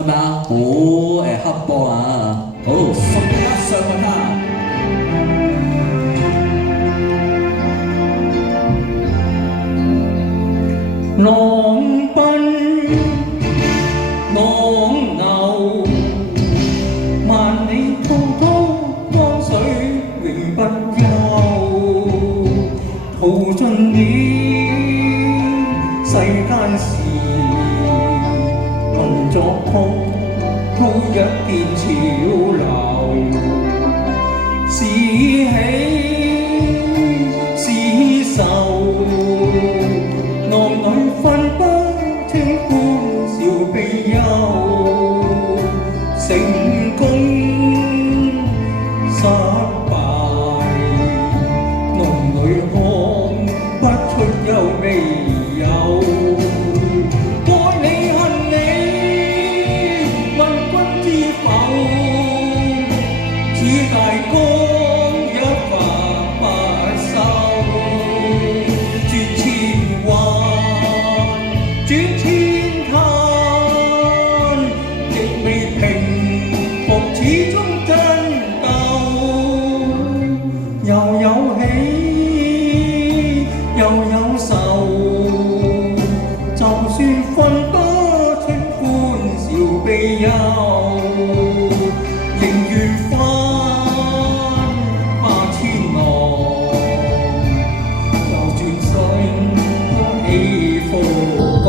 係咪啊？好黑波啊！好，送一上問下。浪奔浪流，萬里滔滔江水永不休。淘盡了世間事，憑作曲鋪一片潮流。是喜是愁，浪裏分不清歡笑悲憂。成功失敗，浪裏看不出有未有。愛你恨你，問君知否？似大江一發不收，轉千彎，轉千灘，亦未平復始終爭鬥。又有喜又有愁，就算分不清歡笑悲憂，仍願翻百千浪，就轉身都起伏夠。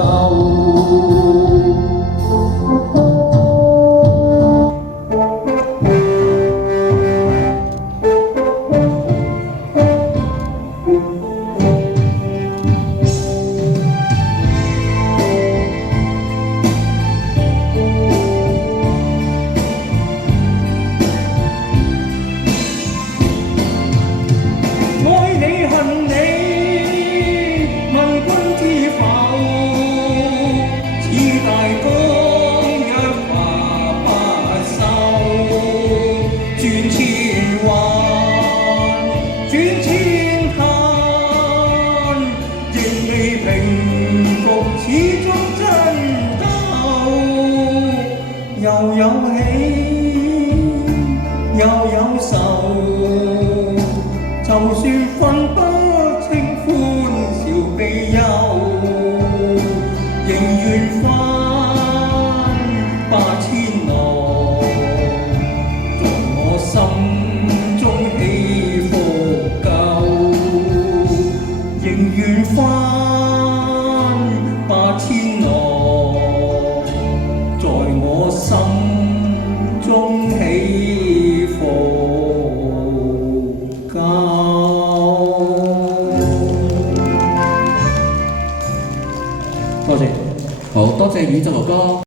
始終爭鬥，又有喜又有愁，就算分不清歡笑悲憂，仍願翻百千浪，在我心中起伏夠，仍願翻百千浪，在我心中起伏夠。多謝，好多謝宇宙哥哥。